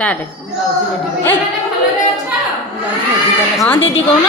Start हाँ दीदी कौन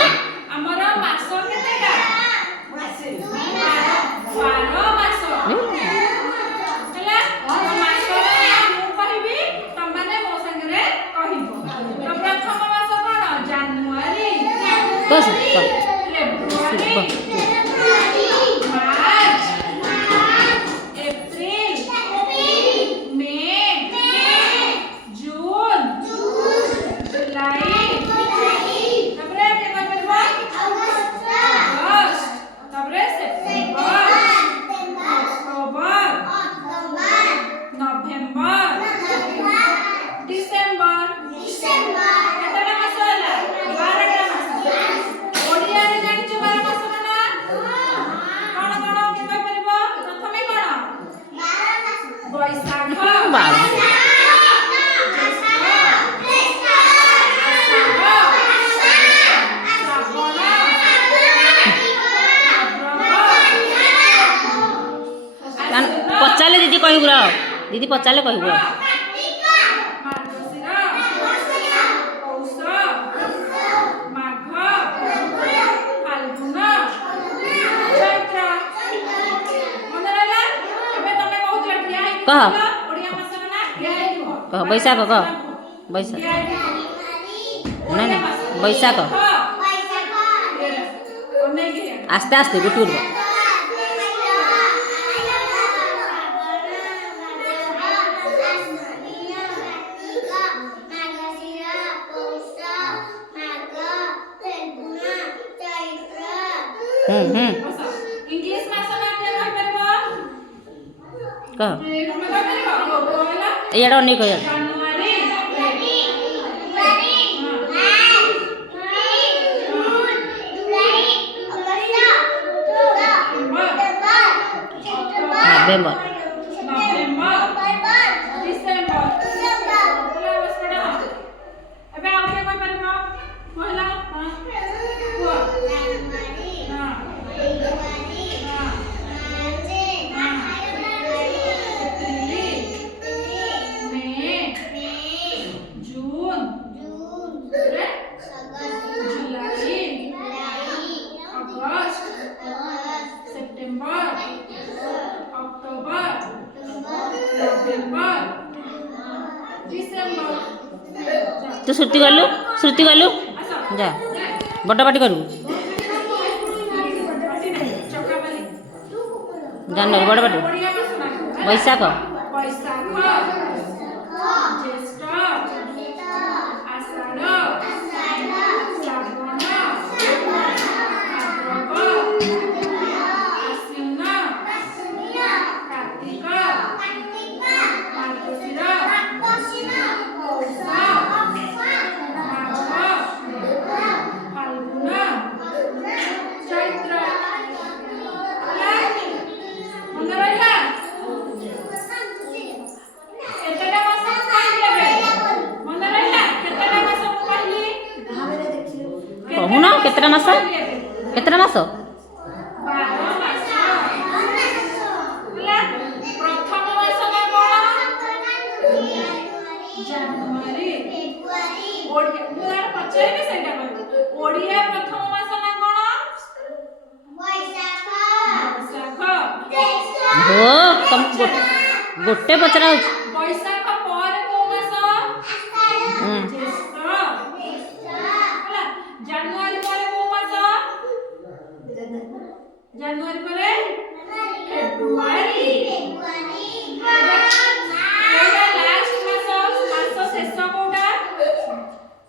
पचारे दीदी कहबू दीदी पचारे कहबू कह कह बैशाख कह बैशाख नहीं बैशाख आस्ते आस्ते गोटे गोटे इंग्लिश कह एड़ा नहीं कह नवंबर तू श्रुति गलु जा बड़ पाटी करू जानवर बड़ पाटी बैशाख कहून केतटा मास हो तुम गोटे पचरा जनवरी पर फेब्रुआरी लास्ट मास शेष कोटा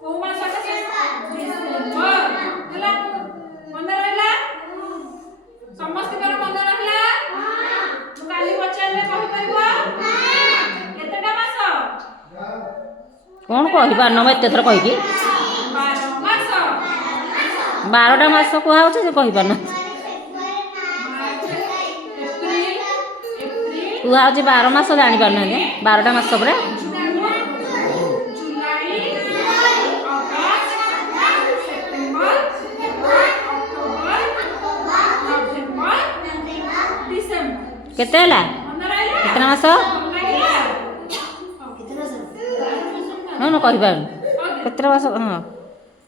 को मास डिसेंबर हला मन रहला समस्त कर मन रहला तू काली पचारले कहि परबो केतेटा मास कौन कहि पार न एते थर कहि कि 12टा मास कहा होछ जे कहि पार न कुहा हूँ 12 मास जानी पार 12टा मास पर केते हला कितना मास ମୁଁ କହିପାରୁନି କହିଦେ। କେତେ ମାସ ହଁ